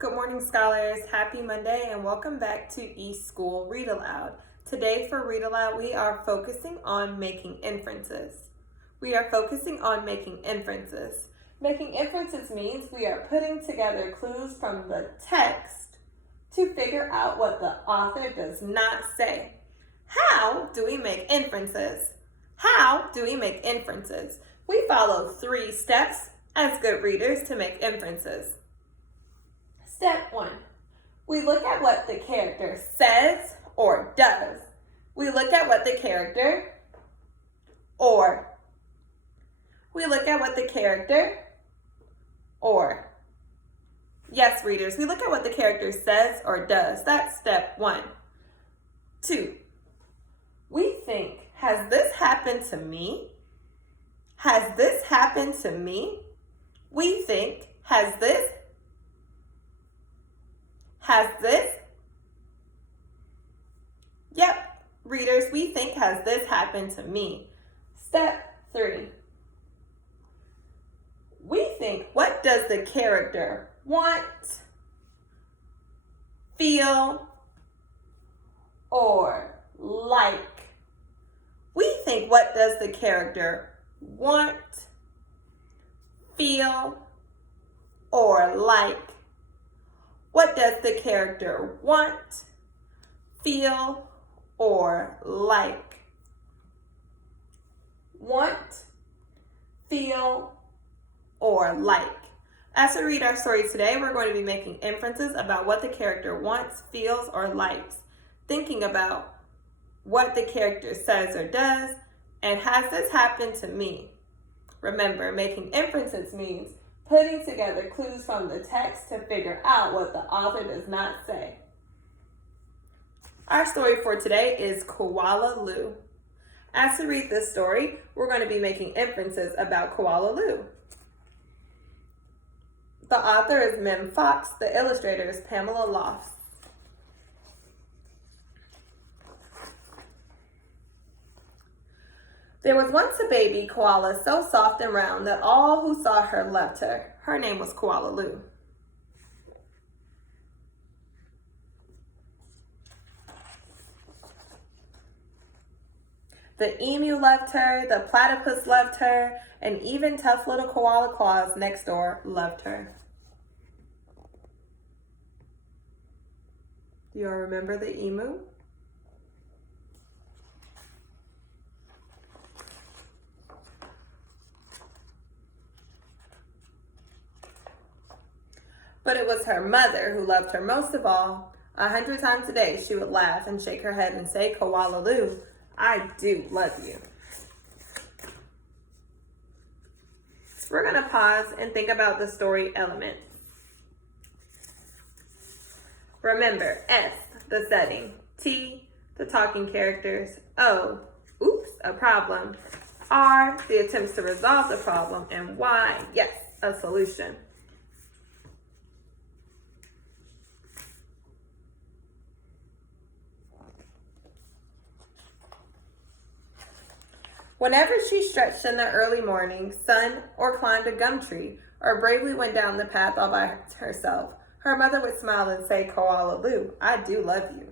Good morning, scholars. Happy Monday and welcome back to eSchool Read Aloud. Today for Read Aloud, we are focusing on making inferences. Making inferences means we are putting together clues from the text to figure out what the author does not say. How do we make inferences? We follow 3 steps as good readers to make inferences. Step 1. We look at what the character says or does. Yes, readers, we look at what the character says or does. That's step 1. 2. We think, has this happened to me? We think, has this? Yep, readers, we think, has this happened to me? Step 3. We think, what does the character want, feel, or like? We think, what does the character want, feel, or like? What does the character want, feel, or like? Want, feel, or like. As we read our story today, we're going to be making inferences about what the character wants, feels, or likes, thinking about what the character says or does, and has this happened to me? Remember, making inferences means putting together clues from the text to figure out what the author does not say. Our story for today is Koala Lou. As we read this story, we're going to be making inferences about Koala Lou. The author is Mem Fox. The illustrator is Pamela Lofts. There was once a baby koala so soft and round that all who saw her loved her. Her name was Koala Lou. The emu loved her, the platypus loved her, and even tough little koala claws next door loved her. Do you all remember the emu? But it was her mother who loved her most of all. 100 times a day, she would laugh and shake her head and say, "Koala Lou, I do love you." We're going to pause and think about the story elements. Remember, S, the setting. T, the talking characters. O, oops, a problem. R, the attempts to resolve the problem. And Y, yes, a solution. Whenever she stretched in the early morning sun, or climbed a gum tree, or bravely went down the path all by herself, her mother would smile and say, "Koala Lou, I do love you."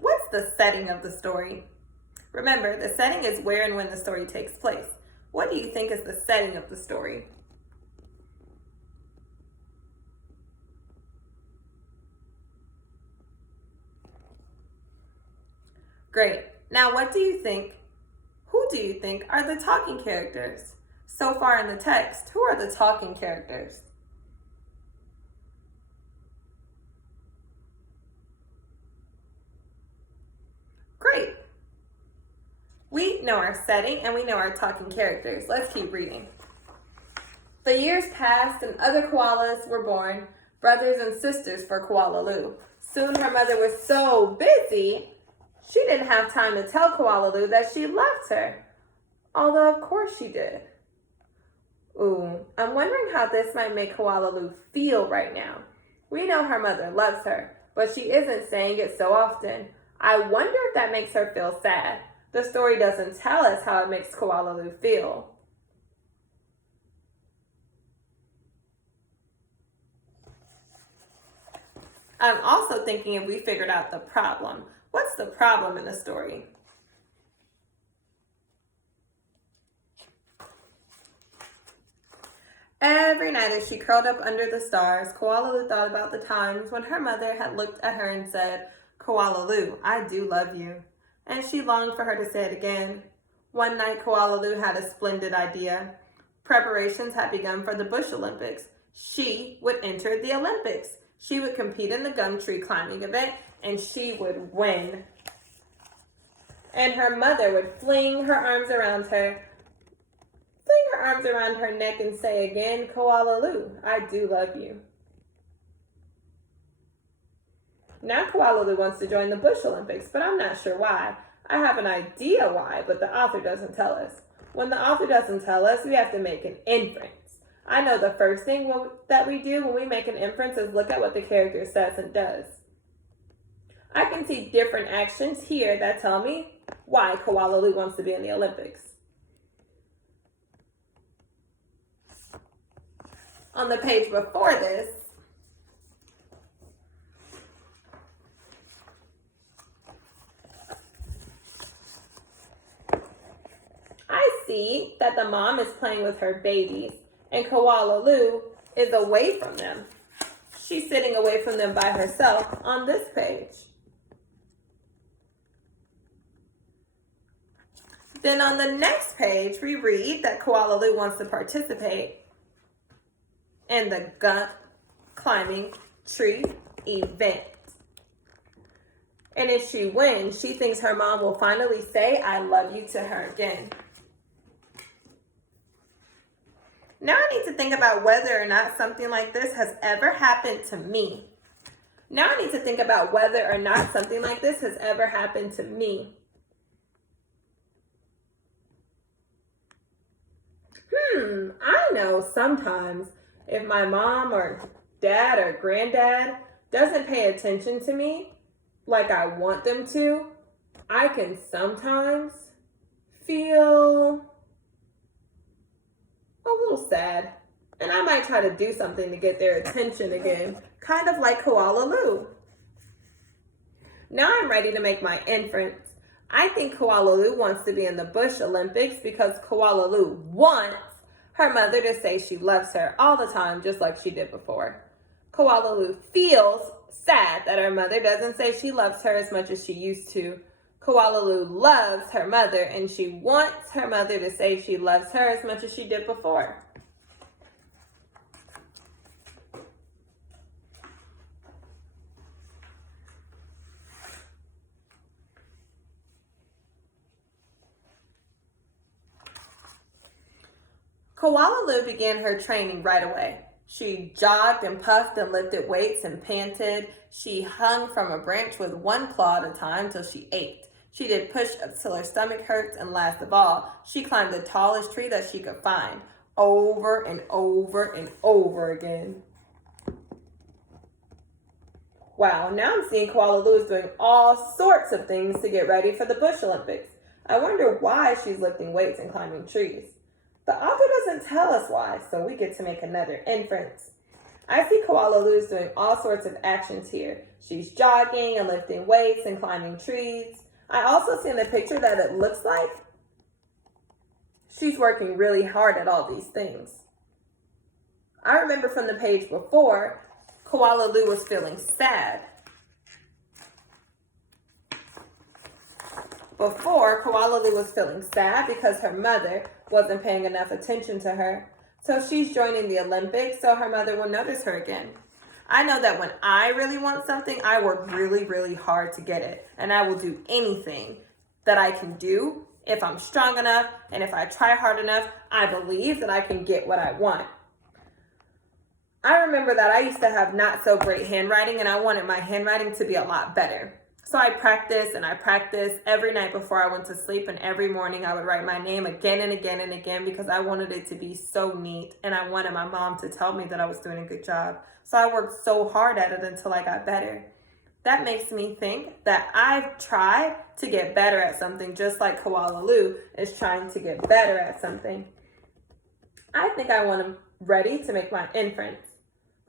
What's the setting of the story? Remember, the setting is where and when the story takes place. What do you think is the setting of the story? Great. Now, who do you think are the talking characters? So far in the text, who are the talking characters? Great. We know our setting and we know our talking characters. Let's keep reading. The years passed and other koalas were born, brothers and sisters for Koala Lou. Soon her mother was so busy, she didn't have time to tell Koala Lou that she loved her. Although of course she did. Ooh, I'm wondering how this might make Koala feel right now. We know her mother loves her, but she isn't saying it so often. I wonder if that makes her feel sad. The story doesn't tell us how it makes Koala feel. I'm also thinking if we figured out the problem. What's the problem in the story? Every night as she curled up under the stars, Koala thought about the times when her mother had looked at her and said, "Koala, I do love you." And she longed for her to say it again. One night, Koala had a splendid idea. Preparations had begun for the Bush Olympics. She would enter the Olympics. She would compete in the gum tree climbing event, and she would win. And her mother would fling her arms around her neck and say again, "Koala, I do love you." Now Koala wants to join the Bush Olympics, but I'm not sure why. I have an idea why, but the author doesn't tell us. When the author doesn't tell us, we have to make an inference. I know the first thing that we do when we make an inference is look at what the character says and does. I can see different actions here that tell me why Koala wants to be in the Olympics. On the page before this, I see that the mom is playing with her babies and Koala is away from them. She's sitting away from them by herself on this page. Then on the next page, we read that Koala wants to participate in the gum climbing tree event. And if she wins, she thinks her mom will finally say, "I love you" to her again. Now I need to think about whether or not something like this has ever happened to me. Now I need to think about whether or not something like this has ever happened to me. I know sometimes if my mom or dad or granddad doesn't pay attention to me like I want them to, I can sometimes feel a little sad. And I might try to do something to get their attention again, kind of like Koala. Now I'm ready to make my inference. I think Koala wants to be in the Bush Olympics because Koala wants her mother to say she loves her all the time, just like she did before. Koala feels sad that her mother doesn't say she loves her as much as she used to. Koala loves her mother, and she wants her mother to say she loves her as much as she did before. Koala began her training right away. She jogged and puffed and lifted weights and panted. She hung from a branch with one claw at a time till she ate. She did push-ups till her stomach hurt, and last of all, she climbed the tallest tree that she could find, over and over and over again. Wow, now I'm seeing Koala is doing all sorts of things to get ready for the Bush Olympics. I wonder why she's lifting weights and climbing trees. The author doesn't tell us why, so we get to make another inference. I see Koala is doing all sorts of actions here. She's jogging and lifting weights and climbing trees. I also see in the picture that it looks like she's working really hard at all these things. I remember from the page before, Koala was feeling sad. Before, Koala was feeling sad because her mother wasn't paying enough attention to her. So she's joining the Olympics so her mother will notice her again. I know that when I really want something, I work really, really hard to get it. And I will do anything that I can do if I'm strong enough and if I try hard enough. I believe that I can get what I want. I remember that I used to have not so great handwriting and I wanted my handwriting to be a lot better. So I practiced and I practiced every night before I went to sleep, and every morning I would write my name again and again and again because I wanted it to be so neat, and I wanted my mom to tell me that I was doing a good job. So I worked so hard at it until I got better. That makes me think that I've tried to get better at something, just like Koala Lou is trying to get better at something. I think I want to ready to make my inference.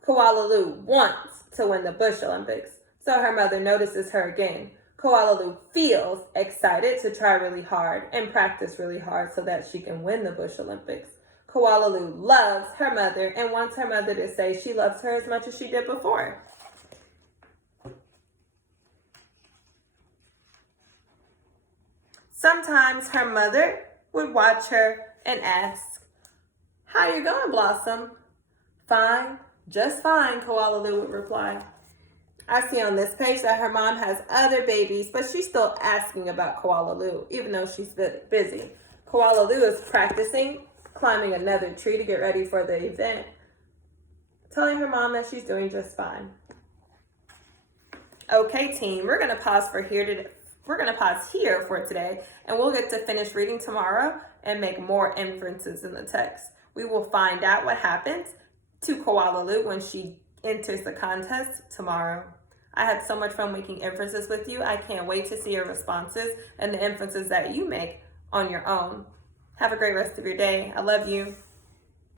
Koala Lou wants to win the Bush Olympics, so her mother notices her again. Koala Lou feels excited to try really hard and practice really hard so that she can win the Bush Olympics. Koala Lou loves her mother and wants her mother to say she loves her as much as she did before. Sometimes her mother would watch her and ask, "How you going, Blossom?" "Fine, just fine," Koala Lou would reply. I see on this page that her mom has other babies, but she's still asking about Koala Lou, even though she's busy. Koala Lou is practicing climbing another tree to get ready for the event, telling her mom that she's doing just fine. Okay, team, we're gonna pause here for today, and we'll get to finish reading tomorrow and make more inferences in the text. We will find out what happens to Koala Lou when she enters the contest tomorrow. I had so much fun making inferences with you. I can't wait to see your responses and the inferences that you make on your own. Have a great rest of your day. I love you.